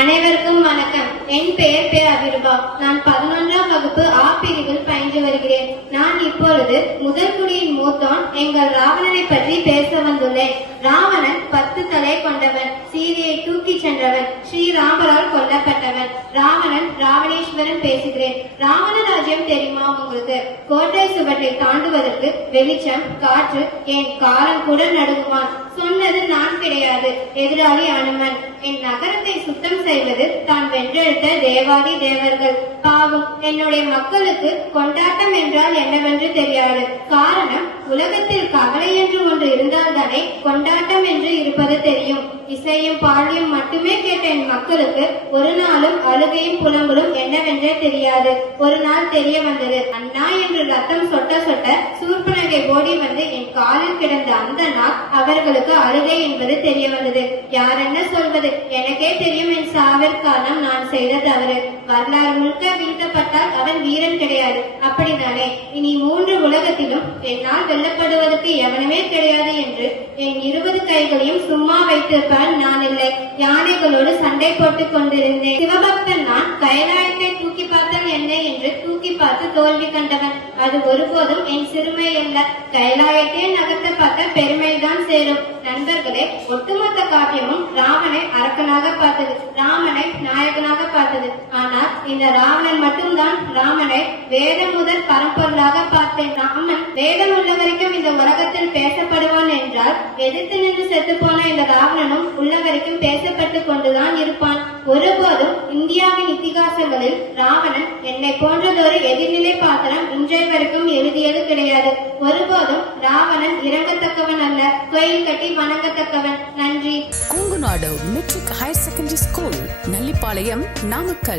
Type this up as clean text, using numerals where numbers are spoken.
அனைவருக்கும் வணக்கம். என் பெயர் அபிருபா. நான் 11ஆம் வகுப்பு ஆ பிரிவில் பயின்று வருகிறேன். நான் இப்பொழுது முதல் குடியின் மூத்தோன் எங்கள் ராவணனை பற்றி பேச வந்துள்ளேன். ராவணன் 10 தலை கொண்டவன், சீதையை தூக்கி சென்றவன், ஸ்ரீராமரால் கொல்லப்பட்டவன். ராவணன் ராவணேஸ்வரன் பேசுகிறேன். ராவண ராஜ்யம் தெரியுமா உங்களுக்கு? கோட்டை சுவற்றை தாண்டுவதற்கு வெளிச்சம், காற்று, என் காலம் கூட நடுங்குவான். சொன்னது நான் கிடையாது, எதிராளி அனுமன். என் நகரத்தை சுத்தம் செய்வது தான் வென்றெடுத்த தேவாதி தேவர்கள். பாவம், என்னுடைய மக்களுக்கு கொண்டாட்டம் என்றால் என்னவென்று தெரியாது. காரணம், உலகத்தில் கவலை என்று ஒன்று இருந்தால்தானே கொண்டாட்டம் என்று இருப்பது தெரியும். இசையும் பாடலையும் மட்டுமே கேட்ட என் மக்களுக்கு ஒரு நாளும் அழுகையும் புலம்பலும் என்னவென்றே தெரியாது. ஒரு நாள் தெரிய வந்தது. அண்ணா என்று ரத்தம் சொட்ட சொட்ட சூர்பனகை ஓடி வந்து என் காலில் கிடந்த அந்த நாள் அவர்களுக்கு அழுகை என்பது தெரிய வந்தது. யார் என்ன சொல்வது? எனக்கே தெரியும் என் சாவிற்காரணம் நான் செய்த தவறு. வரலாறு முழுக்க வீழ்த்தப்பட்டால் அவன் வீரன் கிடையாது, அப்படித்தானே? இனி 3 உலகத்திலும் என்னால் வெல்லப்படுவதற்கு எவனுமே கிடையாது என்று என் 20 கைகளையும் சும்மா வைத்திருப்பவன் நான் இல்லை. யானைகளோடு சண்டை போட்டுக் கொண்டிருந்தேன். சிவபக்தன் நான். கைலாயத்தை தூக்கி பார்த்தால் என்ன என்று தூக்கி பார்த்து தோல்வி கண்டவன். அது ஒருபோதும் என் சிறுமை அல்ல. கைலாயத்தை நகர்த்த பார்த்த பெருமைதான் சேரும். நண்பர்களே, ஒட்டுமொத்த காப்பியமும் ராமனை அரக்கனாக பார்த்தது, ராமனை நாயகனாக பார்த்தது. ஆனால் இந்த ராவணன் மட்டும்தான் ராமனை வேதம் முதல் பரம்பொருளாக பார்த்தேன். ராமன் வேதம் உள்ள வரைக்கும் இந்த உலகத்தில் பேசப்படுவான் என்றால், எதிர்த்து நின்று செத்து போன இந்த ராவணனும் உள்ள வரைக்கும் பேசப்பட்டு கொண்டுதான் இருப்பான். ஒருபோதும் இந்தியாவின் இத்திகாசங்களில் ராவணன் என்னை போன்றதொரு எதிர்நிலை பாத்திரம் இன்றைய வரைக்கும் எழுதியது கிடையாது. ஒருபோதும் ராவணன் இறங்கத்தக்கவன் அல்ல, கோயில் கட்டி வணங்கத்தக்கவன். நன்றி. Kongunadu matric higher secondary school, Nallipalayam, Namakkal.